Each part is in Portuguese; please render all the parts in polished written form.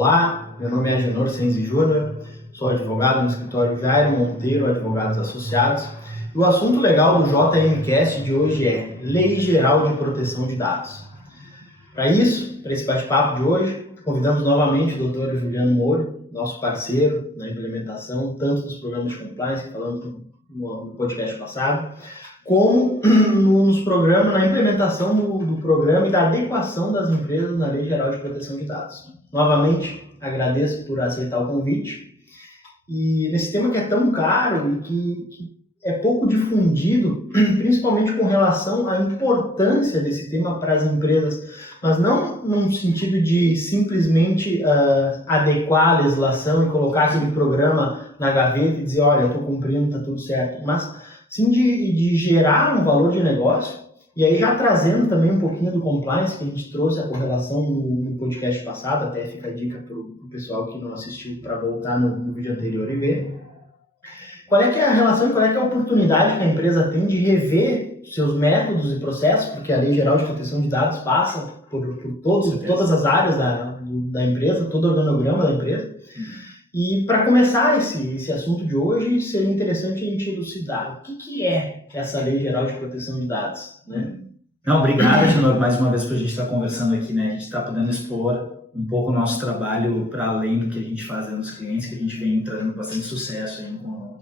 Olá, meu nome é Agenor Senzi Júnior, sou advogado no escritório Jair Monteiro Advogados Associados. E o assunto legal do JMCast de hoje é Lei Geral de Proteção de Dados. Para isso, para esse bate-papo de hoje, convidamos novamente o Dr. Juliano Moro, nosso parceiro na implementação, tanto dos programas de compliance que falamos no podcast passado, como nos programas, na implementação do programa e da adequação das empresas na Lei Geral de Proteção de Dados. Novamente, agradeço por aceitar o convite. E nesse tema que é tão caro e que é pouco difundido, principalmente com relação à importância desse tema para as empresas, mas não num sentido de simplesmente adequar a legislação e colocar aquele programa na gaveta e dizer, olha, eu estou cumprindo, está tudo certo, mas sim de gerar um valor de negócio. E aí já trazendo também um pouquinho do compliance, que a gente trouxe a correlação no podcast passado, até fica a dica para o pessoal que não assistiu para voltar no vídeo anterior e ver. Qual é que é a relação e qual é que é a oportunidade que a empresa tem de rever seus métodos e processos, porque a Lei Geral de Proteção de Dados passa por todas as áreas da empresa, todo o organograma da empresa. E para começar esse assunto de hoje, seria interessante a gente elucidar o que é essa Lei Geral de Proteção de Dados, né? Não, obrigado, Agenor, mais uma vez por a gente estar conversando aqui, né? A gente está podendo expor um pouco o nosso trabalho para além do que a gente faz nos clientes, que a gente vem trazendo bastante sucesso aí com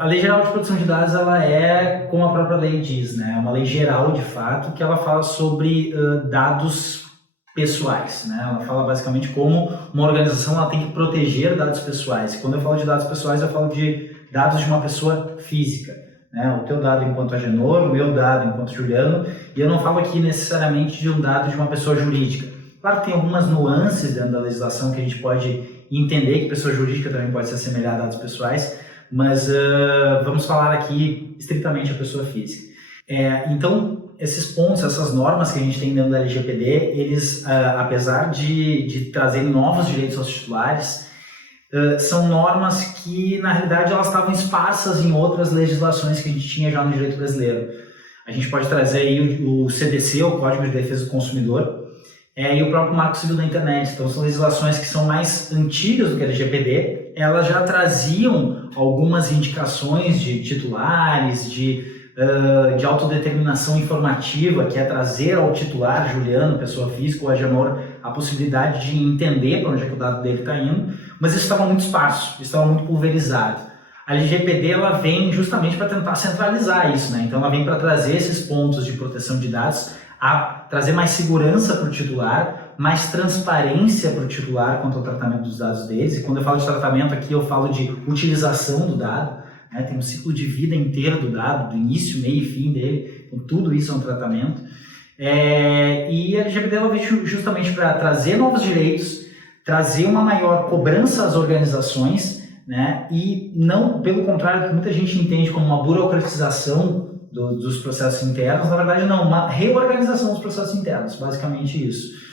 a Lei Geral de Proteção de Dados, ela é, como a própria lei diz, né? É uma lei geral, de fato, que ela fala sobre dados pessoais, né? Ela fala basicamente como uma organização ela tem que proteger dados pessoais. E quando eu falo de dados pessoais, eu falo de dados de uma pessoa física, né? O teu dado enquanto Agenor, o meu dado enquanto Juliano, e eu não falo aqui necessariamente de um dado de uma pessoa jurídica. Claro que tem algumas nuances dentro da legislação que a gente pode entender que pessoa jurídica também pode se assemelhar a dados pessoais, mas vamos falar aqui estritamente a pessoa física. Então, esses pontos, essas normas que a gente tem dentro da LGPD, eles, apesar de trazerem novos direitos aos titulares, são normas que, na realidade, elas estavam esparsas em outras legislações que a gente tinha já no direito brasileiro. A gente pode trazer aí o CDC, o Código de Defesa do Consumidor, e o próprio Marco Civil da Internet. Então, são legislações que são mais antigas do que a LGPD. Elas já traziam algumas indicações de titulares, de autodeterminação informativa, que é trazer ao titular, Juliano, pessoa física, ou Agenor, a possibilidade de entender para onde é que o dado dele está indo, mas isso estava muito esparso, estava muito pulverizado. A LGPD ela vem justamente para tentar centralizar isso, né? Então ela vem para trazer esses pontos de proteção de dados, a trazer mais segurança para o titular, mais transparência para o titular quanto ao tratamento dos dados deles. E quando eu falo de tratamento aqui, eu falo de utilização do dado, né? Tem um ciclo de vida inteiro do dado, do início, meio e fim dele, então tudo isso é um tratamento. E a LGPD ela veio justamente para trazer novos direitos, trazer uma maior cobrança às organizações, né? E não, pelo contrário, que muita gente entende como uma burocratização dos processos internos, na verdade não, uma reorganização dos processos internos, basicamente isso.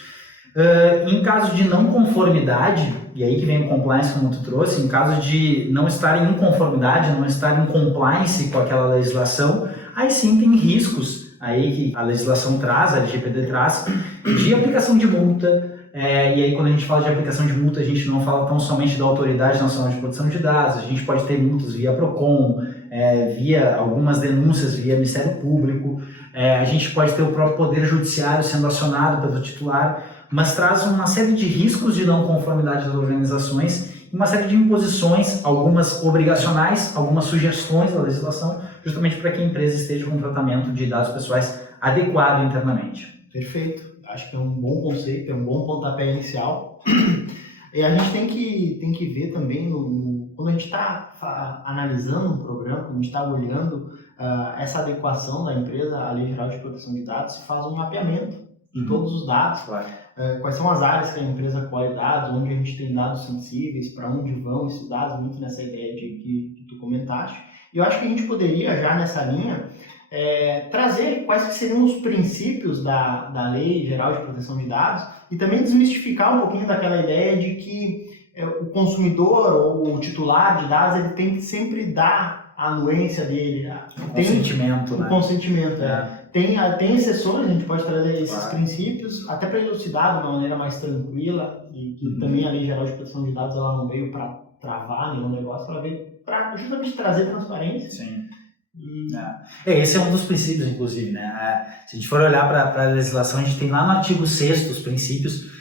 Em caso de não conformidade, e aí que vem o compliance como tu trouxe, em caso de não estar em conformidade, não estar em compliance com aquela legislação, aí sim tem riscos aí que a legislação traz, a LGPD traz, de aplicação de multa. E aí quando a gente fala de aplicação de multa, a gente não fala tão somente da Autoridade Nacional de Proteção de Dados, a gente pode ter multas via PROCON, via algumas denúncias via Ministério Público, a gente pode ter o próprio Poder Judiciário sendo acionado pelo titular, mas traz uma série de riscos de não conformidade das organizações e uma série de imposições, algumas obrigacionais, algumas sugestões da legislação, justamente para que a empresa esteja com um tratamento de dados pessoais adequado internamente. Perfeito. Acho que é um bom conceito, é um bom pontapé inicial. E a gente tem que ver também, quando a gente está analisando um programa, quando a gente está olhando essa adequação da empresa à Lei Geral de Proteção de Dados, se faz um mapeamento de todos os dados, quais são as áreas que a empresa colhe dados, onde a gente tem dados sensíveis, para onde vão esses dados, muito nessa ideia que tu comentaste. E eu acho que a gente poderia, já nessa linha, trazer quais que seriam os princípios da Lei Geral de Proteção de Dados e também desmistificar um pouquinho daquela ideia de que o consumidor ou o titular de dados ele tem que sempre dar a anuência dele, o consentimento, né? O consentimento, tem exceções, a gente pode trazer esses Claro. princípios, até para elucidar de uma maneira mais tranquila, e que também a Lei Geral de Proteção de Dados ela não veio para travar nenhum negócio, ela veio para justamente trazer transparência. Sim. E... Esse é um dos princípios, inclusive, né? Se a gente for olhar para a legislação, a gente tem lá no artigo 6º os princípios,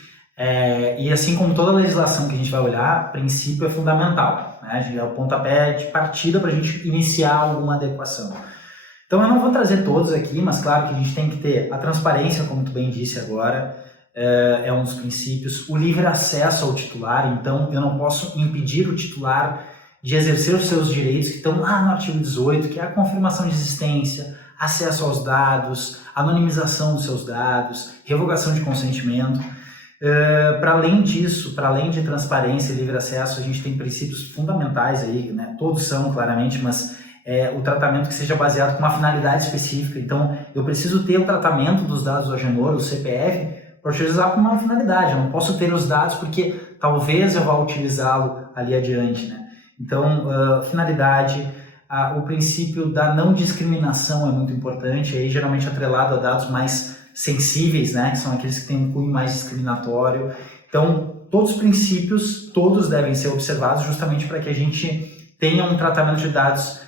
e assim como toda legislação que a gente vai olhar, princípio é fundamental, né? É o pontapé de partida para a gente iniciar alguma adequação. Então eu não vou trazer todos aqui, mas claro que a gente tem que ter a transparência, como tu bem disse agora, é um dos princípios, o livre acesso ao titular, então eu não posso impedir o titular de exercer os seus direitos que estão lá no artigo 18, que é a confirmação de existência, acesso aos dados, anonimização dos seus dados, revogação de consentimento. Para além disso, para além de transparência e livre acesso, a gente tem princípios fundamentais aí, né? Todos são claramente, mas o tratamento que seja baseado com uma finalidade específica. Então, eu preciso ter o tratamento dos dados do Agenor, o CPF, para utilizar com uma finalidade. Eu não posso ter os dados porque talvez eu vá utilizá-lo ali adiante, né? Então, finalidade, o princípio da não discriminação é muito importante, aí geralmente atrelado a dados mais sensíveis, né, que são aqueles que têm um cunho mais discriminatório. Então, todos os princípios, todos devem ser observados justamente para que a gente tenha um tratamento de dados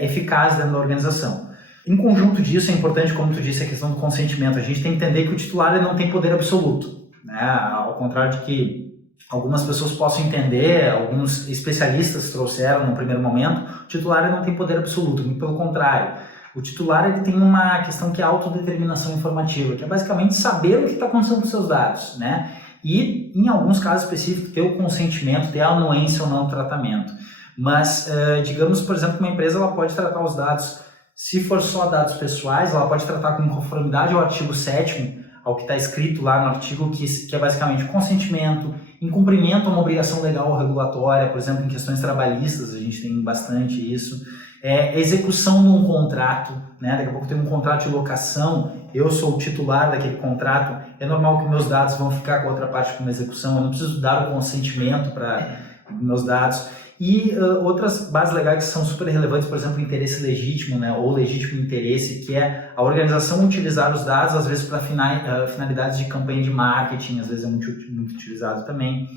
eficaz dentro da organização. Em conjunto disso, é importante, como tu disse, a questão do consentimento. A gente tem que entender que o titular ele não tem poder absoluto, né? Ao contrário de que algumas pessoas possam entender, alguns especialistas trouxeram no primeiro momento, o titular ele não tem poder absoluto, muito pelo contrário. O titular ele tem uma questão que é a autodeterminação informativa, que é basicamente saber o que está acontecendo com os seus dados, né? E, em alguns casos específicos, ter o consentimento, ter a anuência ou não do tratamento. Mas, digamos, por exemplo, que uma empresa ela pode tratar os dados, se for só dados pessoais, ela pode tratar com conformidade ao artigo 7º, ao que está escrito lá no artigo, que é basicamente consentimento, incumprimento a uma obrigação legal ou regulatória, por exemplo, em questões trabalhistas, a gente tem bastante isso, execução de um contrato, né? Daqui a pouco tem um contrato de locação, eu sou o titular daquele contrato, é normal que meus dados vão ficar com a outra parte como execução, eu não preciso dar o consentimento para meus dados. E outras bases legais que são super relevantes, por exemplo, o interesse legítimo, né, ou legítimo interesse, que é a organização utilizar os dados, às vezes para finalidades de campanha de marketing, às vezes é muito utilizado também.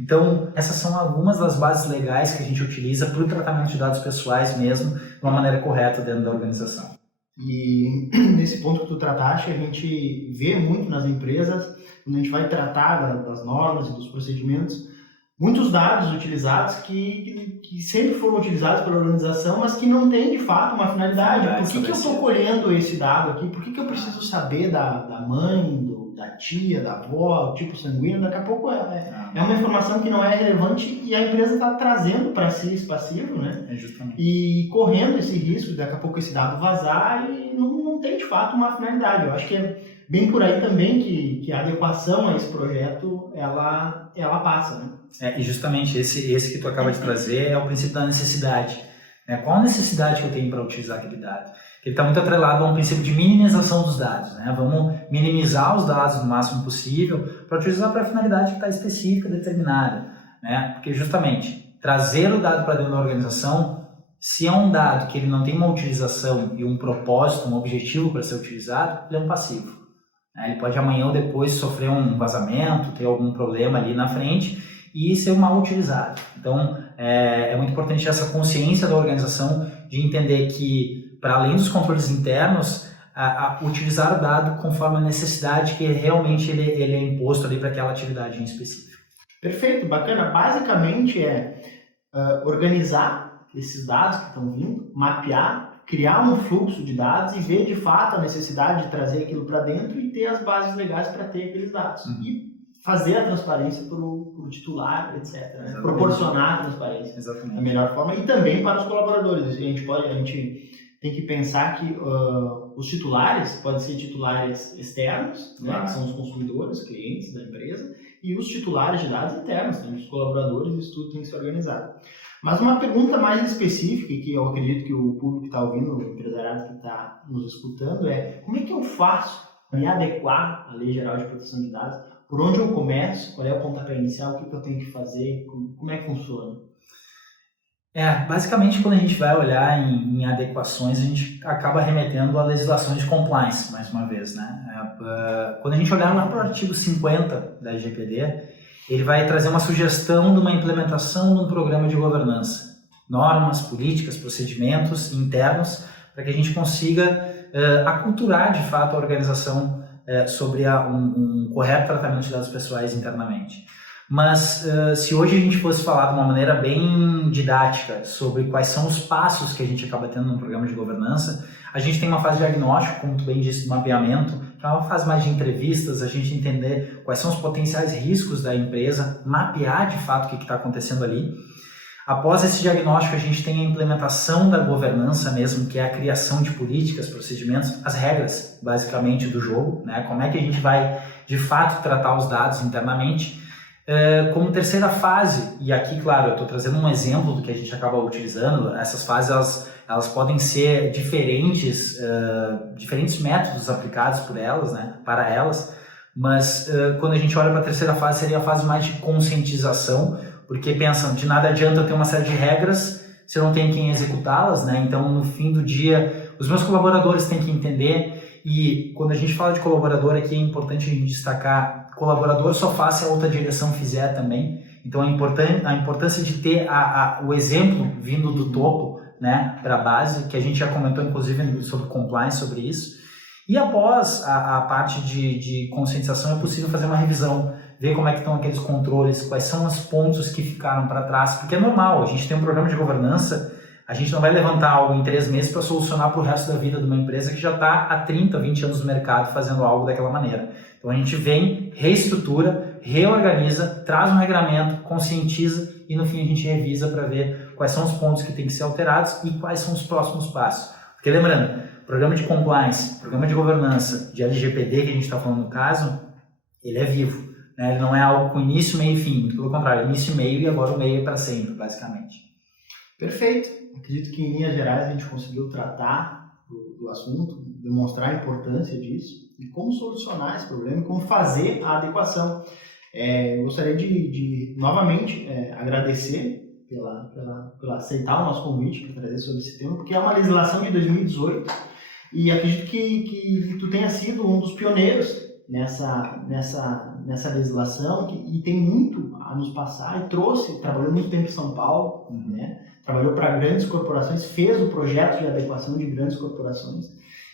Então, essas são algumas das bases legais que a gente utiliza para o tratamento de dados pessoais mesmo, de uma maneira correta dentro da organização. E nesse ponto que tu trataste, a gente vê muito nas empresas, quando a gente vai tratar das normas e dos procedimentos, muitos dados utilizados que sempre foram utilizados pela organização, mas que não tem de fato uma finalidade. Por que eu estou colhendo esse dado aqui? Por que eu preciso saber da mãe, da tia, da avó, o tipo sanguíneo? Daqui a pouco é uma informação que não é relevante e a empresa está trazendo para si esse passivo, né? Justamente. E correndo esse risco de daqui a pouco esse dado vazar e não tem de fato uma finalidade. Eu acho que é bem por aí também que a adequação a esse projeto ela passa, né? E justamente esse que tu acaba de trazer é o princípio da necessidade. Né? Qual a necessidade que eu tenho para utilizar aquele dado? Ele está muito atrelado a um princípio de minimização dos dados. Né? Vamos minimizar os dados no máximo possível para utilizar para a finalidade que está específica, determinada. Né? Porque justamente, trazer o dado para dentro da organização, se é um dado que ele não tem uma utilização e um propósito, um objetivo para ser utilizado, ele é um passivo. Ele pode amanhã ou depois sofrer um vazamento, ter algum problema ali na frente e ser mal utilizado. Então, é muito importante essa consciência da organização de entender que, para além dos controles internos, utilizar o dado conforme a necessidade que realmente ele é imposto ali para aquela atividade em específico. Perfeito, bacana. Basicamente organizar esses dados que estão vindo, mapear, criar um fluxo de dados e ver de fato a necessidade de trazer aquilo para dentro e ter as bases legais para ter aqueles dados. E fazer a transparência para o titular, etc. Né? Proporcionar a transparência da melhor forma e também para os colaboradores. A gente tem que pensar que os titulares podem ser titulares externos, né, que são os consumidores, clientes da empresa, e os titulares de dados internos, né, os colaboradores, isso tudo tem que ser organizado. Mas uma pergunta mais específica, que eu acredito que o público que está ouvindo, o empresariado que está nos escutando, é como é que eu faço para me adequar à Lei Geral de Proteção de Dados? Por onde eu começo? Qual é o pontapé inicial? O que eu tenho que fazer? Como é que funciona? Basicamente, quando a gente vai olhar em adequações, a gente acaba remetendo à legislação de compliance, mais uma vez, né? Quando a gente olhar lá para o artigo 50 da LGPD, ele vai trazer uma sugestão de uma implementação de um programa de governança, normas, políticas, procedimentos internos, para que a gente consiga aculturar, de fato, a organização sobre um correto tratamento de dados pessoais internamente. Mas se hoje a gente fosse falar de uma maneira bem didática sobre quais são os passos que a gente acaba tendo num programa de governança, a gente tem uma fase de diagnóstico, como tu bem disse, de mapeamento, que é uma fase mais de entrevistas, a gente entender quais são os potenciais riscos da empresa, mapear de fato o que está acontecendo ali. Após esse diagnóstico, a gente tem a implementação da governança mesmo, que é a criação de políticas, procedimentos, as regras, basicamente, do jogo, né? Como é que a gente vai, de fato, tratar os dados internamente. Como terceira fase, e aqui, claro, eu estou trazendo um exemplo do que a gente acaba utilizando, essas fases elas podem ser diferentes métodos aplicados por elas, né, para elas, mas quando a gente olha para a terceira fase, seria a fase mais de conscientização, porque pensam, de nada adianta eu ter uma série de regras se eu não tenho quem executá-las, né? Então, no fim do dia, os meus colaboradores têm que entender, e quando a gente fala de colaborador aqui, é importante a gente destacar, colaborador só faz se a outra direção fizer também. Então a importância de ter o exemplo vindo do topo, né, para a base, que a gente já comentou inclusive sobre compliance, sobre isso. E após a parte de conscientização é possível fazer uma revisão, ver como é que estão aqueles controles, quais são os pontos que ficaram para trás, porque é normal, a gente tem um programa de governança, a gente não vai levantar algo em 3 meses para solucionar para o resto da vida de uma empresa que já está há 30, 20 anos no mercado fazendo algo daquela maneira. Então a gente vem, reestrutura, reorganiza, traz um regramento, conscientiza e no fim a gente revisa para ver quais são os pontos que têm que ser alterados e quais são os próximos passos. Porque lembrando, programa de compliance, programa de governança, de LGPD que a gente está falando no caso, ele é vivo, né? Ele não é algo com início, meio e fim, muito pelo contrário, início, meio e agora o meio é para sempre, basicamente. Perfeito. Acredito que em linhas gerais a gente conseguiu tratar do assunto, demonstrar a importância disso e como solucionar esse problema e como fazer a adequação. Eu gostaria de novamente agradecer pela aceitar o nosso convite para trazer sobre esse tema, porque é uma legislação de 2018 e acredito que tu tenha sido um dos pioneiros nessa legislação e tem muito a nos passar e trabalhou muito tempo em São Paulo, né? Trabalhou para grandes corporações, fez o projeto de adequação de grandes corporações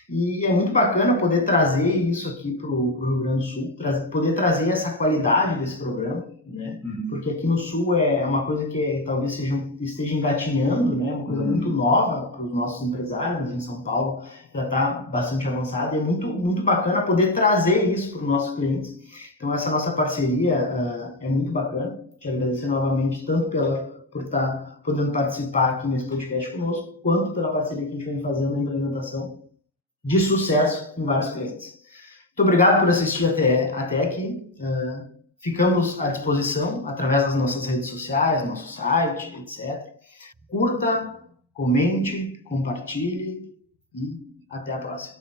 e é muito bacana poder trazer isso aqui para o Rio Grande do Sul, poder trazer essa qualidade desse programa, né? Porque aqui no Sul é uma coisa que talvez esteja engatinhando, né? Uma coisa muito nova para os nossos empresários, mas em São Paulo já está bastante avançada e é muito, muito bacana poder trazer isso para os nossos clientes. Então essa nossa parceria é muito bacana. Te agradecer novamente tanto por estar podendo participar aqui nesse podcast conosco, quanto pela parceria que a gente vem fazendo na implementação de sucesso em vários clientes. Muito obrigado por assistir até aqui. Ficamos à disposição através das nossas redes sociais, nosso site, etc. Curta, comente, compartilhe e até a próxima.